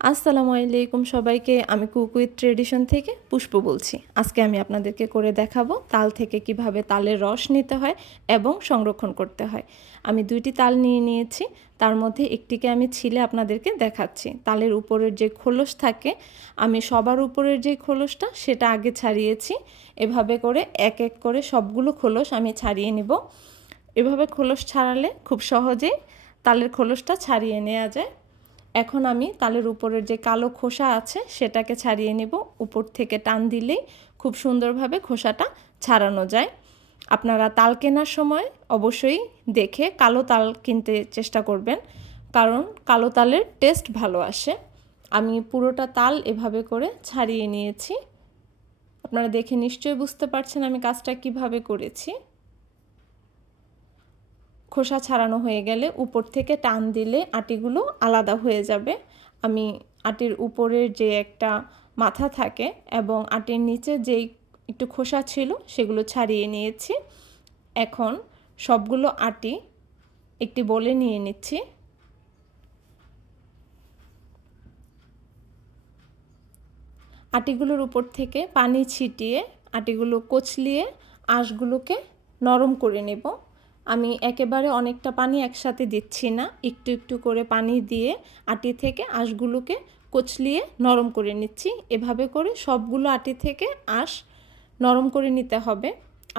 আসসালামু আলাইকুম সবাইকে, আমি কুক উইথ ট্রেডিশন থেকে পুষ্প বলছি। আজকে আমি আপনাদেরকে করে দেখাবো তাল থেকে কীভাবে তালের রস নিতে হয় এবং সংরক্ষণ করতে হয়। আমি দুইটি তাল নিয়ে নিয়েছি, তার মধ্যে একটিকে আমি ছিলে আপনাদেরকে দেখাচ্ছি। তালের উপরের যে খোলস থাকে, আমি সবার উপরের যে খোলসটা সেটা আগে ছাড়িয়েছি। এভাবে করে এক এক করে সবগুলো খোলস আমি ছাড়িয়ে নিব। এভাবে খোলস ছাড়ালে খুব সহজেই তালের খোলসটা ছাড়িয়ে নেওয়া যায়। এখন আমি তালের উপরের যে কালো খোসা আছে সেটাকে ছাড়িয়ে নেব। উপর থেকে টান দিলেই খুব সুন্দরভাবে খোসাটা ছাড়ানো যায়। আপনারা তাল কেনার সময় অবশ্যই দেখে কালো তাল কিনতে চেষ্টা করবেন, কারণ কালো তালের টেস্ট ভালো আসে। আমি পুরোটা তাল এভাবে করে ছাড়িয়ে নিয়েছি। আপনারা দেখে নিশ্চয়ই বুঝতে পারছেন আমি কাজটা কীভাবে করেছি। খোসা ছাড়ানো হয়ে গেলে উপর থেকে টান দিলে আটিগুলো আলাদা হয়ে যাবে। আমি আটির উপরের যে একটা মাথা থাকে এবং আটির নিচে যেই একটু খোসা ছিল সেগুলো ছাড়িয়ে নিয়েছি। এখন সবগুলো আটি একটি বলে নিয়ে নিচ্ছি। আটিগুলোর উপর থেকে পানি ছিটিয়ে, আটিগুলো কচলিয়ে, আঁশগুলোকে নরম করে নেব। আমি একেবারে অনেকটা পানি একসাথে দিচ্ছি না। একটু একটু করে পানি দিয়ে আটি থেকে আঁশগুলোকে কচলিয়ে নরম করে নিচ্ছি। এভাবে করে সবগুলো আটি থেকে আঁশ নরম করে নিতে হবে।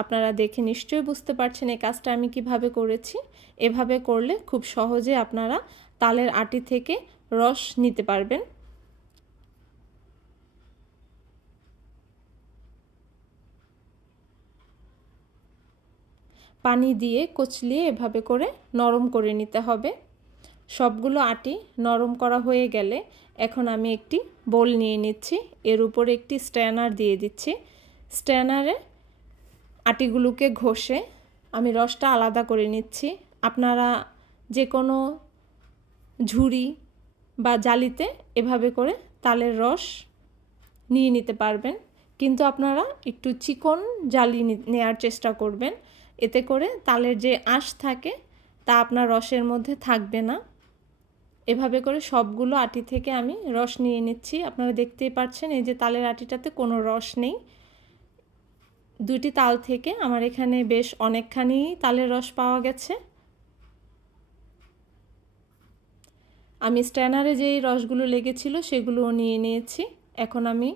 আপনারা দেখে নিশ্চয়ই বুঝতে পারছেন এই কাজটা আমি কীভাবে করেছি। এভাবে করলে খুব সহজে আপনারা তালের আটি থেকে রস নিতে পারবেন। পানি দিয়ে কচলিয়ে এভাবে করে নরম করে নিতে হবে। সবগুলো আটি নরম করা হয়ে গেলে এখন আমি একটি বোল নিয়ে নিচ্ছি। এর উপরে একটি স্ট্যানার দিয়ে দিচ্ছি। স্ট্যানারে আটিগুলোকে ঘষে আমি রসটা আলাদা করে নিচ্ছি। আপনারা যে কোনো ঝুড়ি বা জালিতে এভাবে করে তালের রস নিয়ে নিতে পারবেন। কিন্তু আপনারা একটু চিকন জালি নেওয়ার চেষ্টা করবেন। এতে করে তালের যে আঁশ থাকে, তা আপনার রসের মধ্যে থাকবে না। এভাবে করে সবগুলো আটি থেকে আমি রস নিয়ে নিচ্ছি। আপনারা দেখতেই পাচ্ছেন এই যে তালের আটিটাতে কোনো রস নেই। দুটি তাল থেকে আমার এখানে বেশ অনেকখানি তালের রস পাওয়া গেছে। আমি স্ট্যানারে যেই রসগুলো লেগেছিল সেগুলোও নিয়ে নিয়েছি। এখন আমি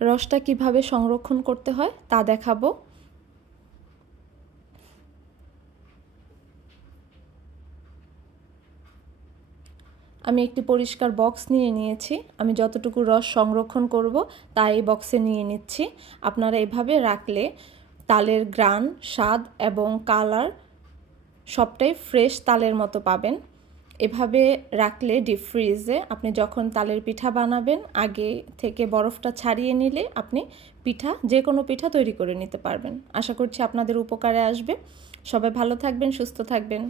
রসটা কীভাবে সংরক্ষণ করতে হয় তা দেখাবো। আমি একটি পরিষ্কার বক্স নিয়ে নিয়েছি। আমি যতটুকু রস সংরক্ষণ করব, তা এই বক্সে নিয়ে নিচ্ছি। আপনারা এভাবে রাখলে তালের গ্রান স্বাদ এবং কালার সবটাই ফ্রেশ তালের মতো পাবেন। এভাবে রাখলে ডিপ ফ্রিজে আপনি যখন তালের পিঠা বানাবেন, আগে থেকে বরফটা ছাড়িয়ে নিলে আপনি পিঠা যে কোনো পিঠা তৈরি করে নিতে পারবেন। আশা করছি আপনাদের উপকারে আসবে। সবাই ভালো থাকবেন, সুস্থ থাকবেন।